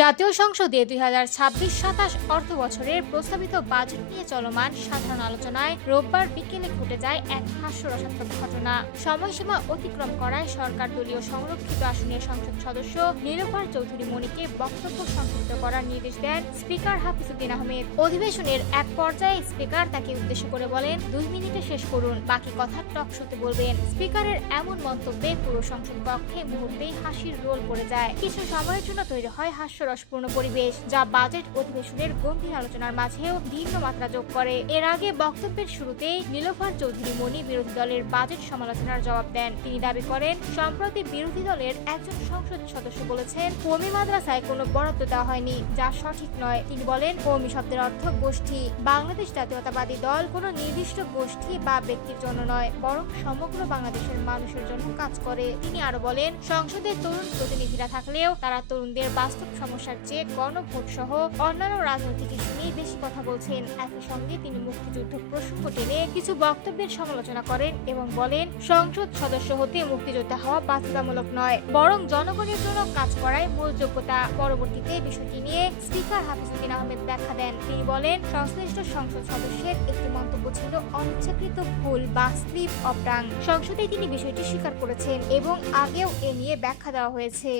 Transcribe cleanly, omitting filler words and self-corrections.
জাতীয় সংসদে 2026-27 অর্থ বছরের প্রস্তাবিত বাজেট নিয়ে চলমান সাধারণ আলোচনায় রোববার বিকেলে ঘটে যায় এক হাস্যরসাত্মক ঘটনা। সময়সীমা অতিক্রম করায় সরকার দলীয় সংরক্ষিত আসনের সংসদ সদস্য নীলোফার চৌধুরী মনিকে বক্তব্য সংক্ষিপ্ত করার নির্দেশ দেন স্পিকার হাফিজউদ্দিন আহমেদ। অধিবেশনের এক পর্যায়ে স্পিকার তাকে উদ্দেশ্য করে বলেন, 2 মিনিটে শেষ করুন, বাকি কথা টক শোতে বলবেন। স্পিকারের এমন মন্তব্যে পুরো সংসদ কক্ষে মুহূর্তেই হাসির রোল পড়ে যায়। কিছু সময়ের জন্য তৈরি হয় হাস্যরসপূর্ণ পরিবেশ, যা বাজেট অধিবেশনের গম্ভীর আলোচনার মাঝেও ভিন্ন মাত্রা যোগ করে। এর আগে বক্তব্যের শুরুতেই নীলোফার চৌধুরী মনি বিরোধী দলের বাজেট সমালোচনার জবাব দেন। তিনি দাবি করেন, সম্প্রতি বিরোধী দলের একজন সংসদ সদস্য বলেছেন কওমি মাদ্রাসায় কোনো বরাদ্দ দেওয়া হয়নি, যা সঠিক নয়। তিনি বলেন, কওমি শব্দের অর্থ গোষ্ঠী। বাংলাদেশ জাতীয়তাবাদী দল কোনো নির্দিষ্ট গোষ্ঠী বা ব্যক্তির জন্য নয়, বরং সমগ্র বাংলাদেশের মানুষের জন্য কাজ করে। তিনি আরো বলেন, সংসদে তরুণ প্রতিনিধিরা থাকলেও তারা তরুণদের বাস্তব সমস্যার চেয়ে গণভোট সহ অন্যান্য রাজনৈতিক ইস্যু নিয়ে বেশি কথা বলছেন। একই সঙ্গে তিনি মুক্তিযুদ্ধ প্রসঙ্গ টেনে কিছু বক্তব্যের সমালোচনা করেন এবং বলেন, সংসদ সদস্য হতে মুক্তিযোদ্ধা হওয়া বাধ্যতামূলক নয়, বরং জনগণের জন্য কাজ করাই মূল যোগ্যতা। পরবর্তীতে বিষয়টি নিয়ে স্পিকার হাফিজউদ্দিন আহমেদ ব্যাখ্যা দেন। তিনি বলেন, সংশ্লিষ্ট সংসদ সদস্যের একটি মন্তব্য ছিল অনিচ্ছাকৃত ভুল বা স্লিপ অফ টাং। সংসদে তিনি বিষয়টি স্বীকার করেছেন এবং আগেও এ নিয়ে ব্যাখ্যা দেওয়া হয়েছে।